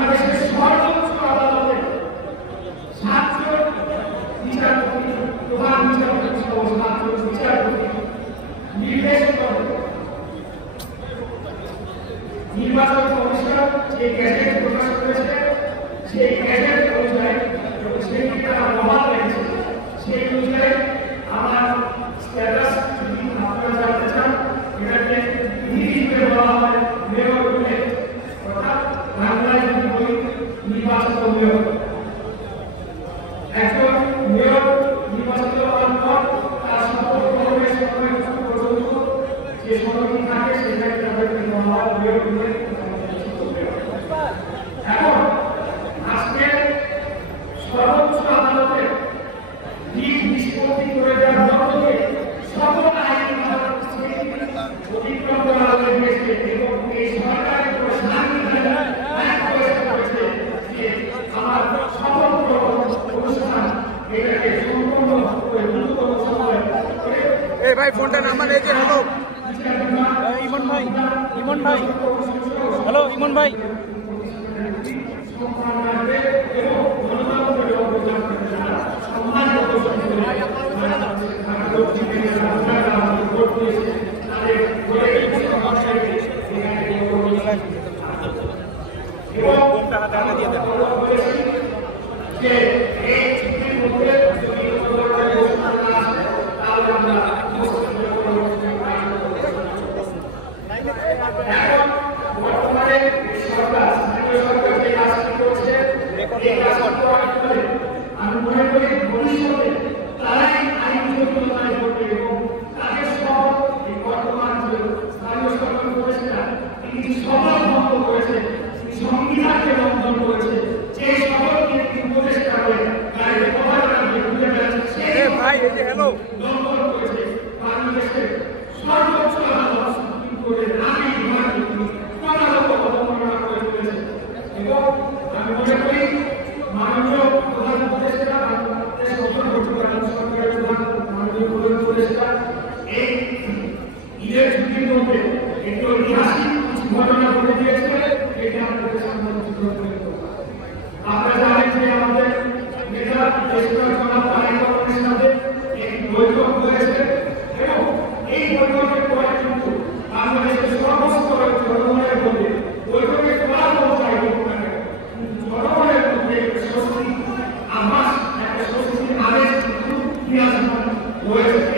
বাংলাদেশের সর্বোচ্চ আদালতে 7 জন বিচারপতি, প্রধান বিচারপতি সহ 7 জন বিচারপতি নির্দেশ করে নির্বাচন কমিশন যে গ্যাজেট প্রকাশ করেছে সেই গ্যাজেট অনুযায়ী সেই তারা বহাল রেখেছে। সেই অনুযায়ী আমার স্ট্যাটাস যদি আপনারা জানতে চান, এটাকে হিসেবে বলা হয় মেয়র বলে, অর্থাৎ বাংলায় যদি বলি নির্বাচিত মেয়র। একজন মেয়র নির্বাচিত হওয়ার পর তার শপথ গ্রহণের সময় পর্যন্ত যে সমিতি থাকে সেখানে তাদেরকে বলা হয় মেয়র বলে। এখন আজকে সর্বোচ্চ আদালতে দিক নিষ্পত্তি করে দেওয়ার মধ্যে সকল আইন অতিক্রম করা হয়েছে এবং এই সরকারের আমার সমগ্র অনুষ্ঠান এটাকে সম্পূর্ণ দ্রুততম সময়। এই ভাই ফোনটা নাম্বার এই যে হ্যালো ইমন ভাই, ইমন ভাই, হ্যালো ইমন ভাই। আমি মনে করি ভবিষ্যতে তারাই আইন জটিলতায় পড়বে এবং তাদের সহ এই বর্তমান যে স্থানীয় সরকার করেছেন তিনি সমাজ ভঙ্গ করেছে, তিনি সংবিধানকে লঙ্ঘন করেছে, যে সকলকে তিনি উপদেষ্টা করে গাড়িতে পতাকা ঘুরে বেড়াচ্ছে লঙ্ঘন করেছে। বাংলাদেশের সর্বোচ্চ আদালত সুপ্রিম কোর্টের আগে বিভাগে তিনি ক্রমাগত অবমাননা করে চলেছে এবং আমি মনে করি মাননীয় প্রধান উপদেষ্টা সরকারের প্রধান মাননীয় প্রধান উপদেষ্টা এই ঈদের ছুটির মধ্যে একটু ঐতিহাসিক কিছু ঘটনা ঘটে দিয়েছে, এটা আমাদের সামনে তুলে ধরতে। আপনারা জানেন যে আমাদের নেতা দেশনাথ জনাব তারেক রহমানের সাথে একটি বৈঠক হয়েছে এবং এই বৈঠকের পরে কিন্তু বাংলাদেশের সমস্ত জনগণের মধ্যে বৈঠকের ফলাফল চাই জনগণের মধ্যে স্বস্তি আভাস, একটা স্বস্তির আদেশ কিন্তু হয়েছে।